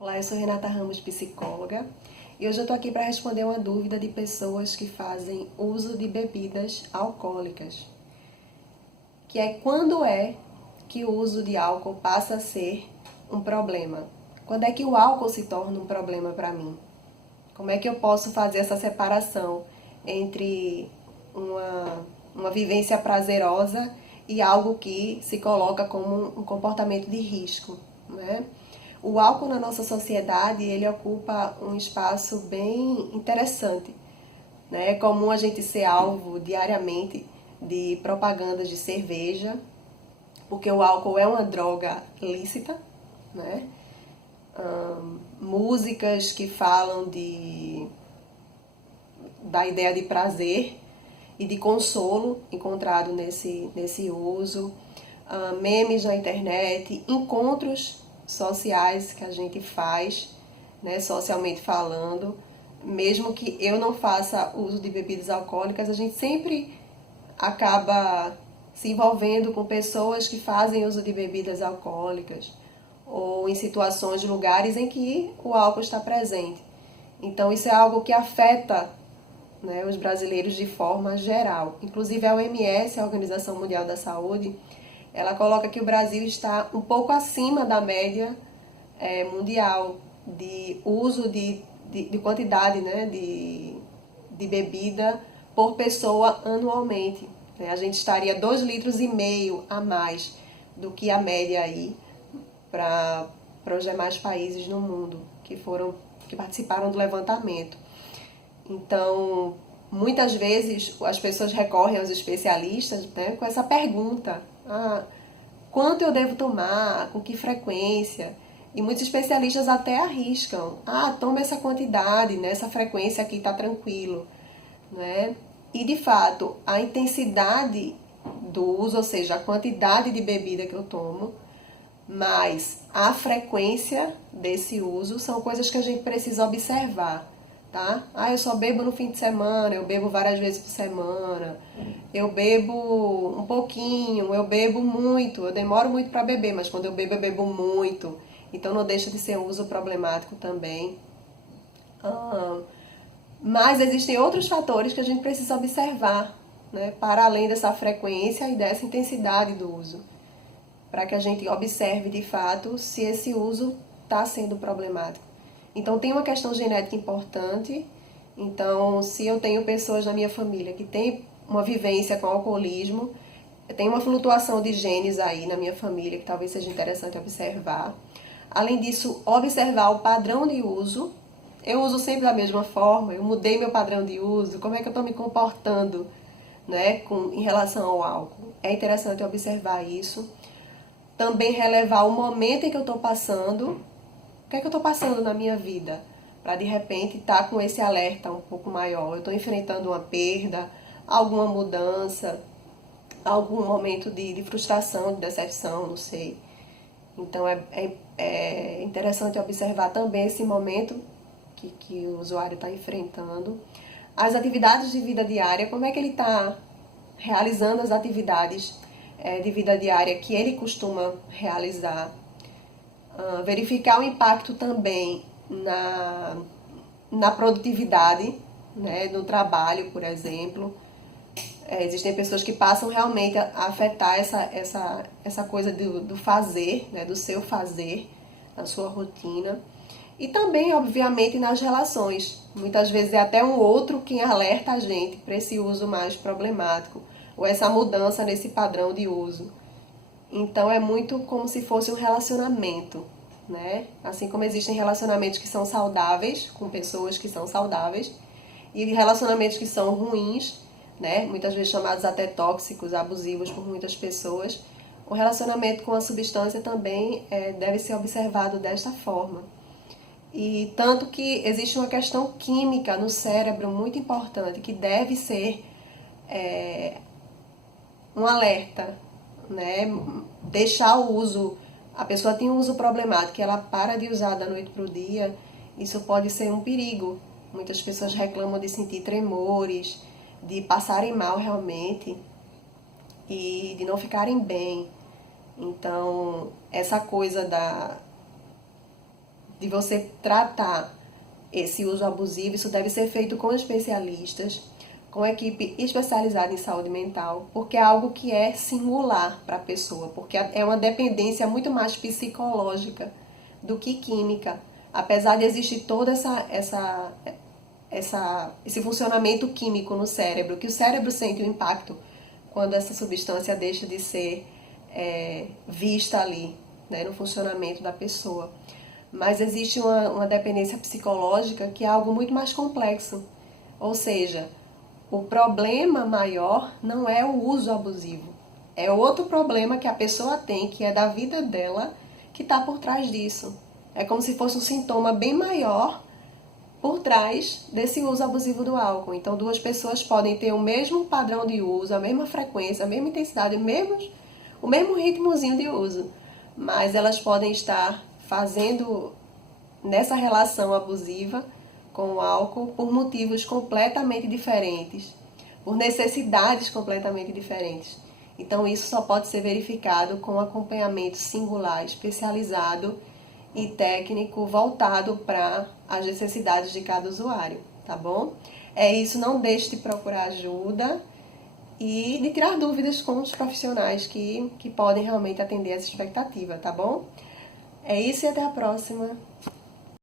Olá, eu sou Renata Ramos, psicóloga, e hoje eu estou aqui para responder uma dúvida de pessoas que fazem uso de bebidas alcoólicas, que é quando é que o uso de álcool passa a ser um problema? Quando é que o álcool se torna um problema para mim? Como é que eu posso fazer essa separação entre uma vivência prazerosa e algo que se coloca como um comportamento de risco, né? O álcool na nossa sociedade, ele ocupa um espaço bem interessante, né? É comum a gente ser alvo diariamente de propagandas de cerveja, porque o álcool é uma droga lícita, né? Músicas que falam da ideia de prazer e de consolo encontrado nesse uso, memes na internet, encontros sociais que a gente faz, né, socialmente falando, mesmo que eu não faça uso de bebidas alcoólicas, a gente sempre acaba se envolvendo com pessoas que fazem uso de bebidas alcoólicas ou em situações, lugares em que o álcool está presente. Então isso é algo que afeta, né, os brasileiros de forma geral. Inclusive a OMS, a Organização Mundial da Saúde, ela coloca que o Brasil está um pouco acima da média mundial de uso de quantidade, né, de bebida por pessoa anualmente. A gente estaria 2,5 litros a mais do que a média aí para os demais países no mundo que participaram do levantamento. Então, muitas vezes as pessoas recorrem aos especialistas, né, com essa pergunta: quanto eu devo tomar? Com que frequência? E muitos especialistas até arriscam: toma essa quantidade, nessa frequência aqui está tranquilo, né? E de fato, a intensidade do uso, ou seja, a quantidade de bebida que eu tomo, mas a frequência desse uso são coisas que a gente precisa observar, tá? Eu só bebo no fim de semana, eu bebo várias vezes por semana, eu bebo um pouquinho, eu bebo muito, eu demoro muito para beber, mas quando eu bebo muito, então não deixa de ser um uso problemático também. Mas existem outros fatores que a gente precisa observar, né, para além dessa frequência e dessa intensidade do uso, para que a gente observe de fato se esse uso está sendo problemático. Então tem uma questão genética importante. Então, se eu tenho pessoas na minha família que têm uma vivência com alcoolismo, tem uma flutuação de genes aí na minha família que talvez seja interessante observar. Além disso, observar o padrão de uso. Eu uso sempre da mesma forma, eu mudei meu padrão de uso, como é que eu estou me comportando, né, em relação ao álcool. É interessante observar isso. Também relevar o momento em que eu estou passando, o que é que eu estou passando na minha vida, para de repente estar com esse alerta um pouco maior. Eu estou enfrentando uma perda, alguma mudança, algum momento de frustração, de decepção, não sei. Então é interessante observar também esse momento que o usuário está enfrentando. As atividades de vida diária, como é que ele está realizando as atividades de vida diária que ele costuma realizar. Verificar o impacto também na produtividade, né, no trabalho, por exemplo. Existem pessoas que passam realmente a afetar essa coisa do fazer, né, do seu fazer, na sua rotina. E também, obviamente, nas relações. Muitas vezes é até um outro quem alerta a gente para esse uso mais problemático, ou essa mudança nesse padrão de uso. Então é muito como se fosse um relacionamento, né? Assim como existem relacionamentos que são saudáveis, com pessoas que são saudáveis, e relacionamentos que são ruins, né? Muitas vezes chamados até tóxicos, abusivos por muitas pessoas. O relacionamento com a substância também deve ser observado desta forma. E tanto que existe uma questão química no cérebro muito importante que deve ser um alerta, né? Deixar o uso, a pessoa tem um uso problemático, ela para de usar da noite para o dia, isso pode ser um perigo. Muitas pessoas reclamam de sentir tremores, de passarem mal realmente e de não ficarem bem. Então, essa coisa de você tratar esse uso abusivo, isso deve ser feito com especialistas, com equipe especializada em saúde mental, porque é algo que é singular para a pessoa, porque é uma dependência muito mais psicológica do que química. Apesar de existir toda esse funcionamento químico no cérebro, que o cérebro sente o impacto quando essa substância deixa de ser vista ali, né, no funcionamento da pessoa. Mas existe uma dependência psicológica que é algo muito mais complexo. Ou seja, o problema maior não é o uso abusivo. É outro problema que a pessoa tem, que é da vida dela, que está por trás disso. É como se fosse um sintoma bem maior por trás desse uso abusivo do álcool. Então, duas pessoas podem ter o mesmo padrão de uso, a mesma frequência, a mesma intensidade, o mesmo ritmozinho de uso, mas elas podem estar fazendo nessa relação abusiva com o álcool por motivos completamente diferentes, por necessidades completamente diferentes. Então, isso só pode ser verificado com acompanhamento singular, especializado e técnico voltado para as necessidades de cada usuário, tá bom? É isso, não deixe de procurar ajuda e de tirar dúvidas com os profissionais que podem realmente atender essa expectativa, tá bom? É isso e até a próxima!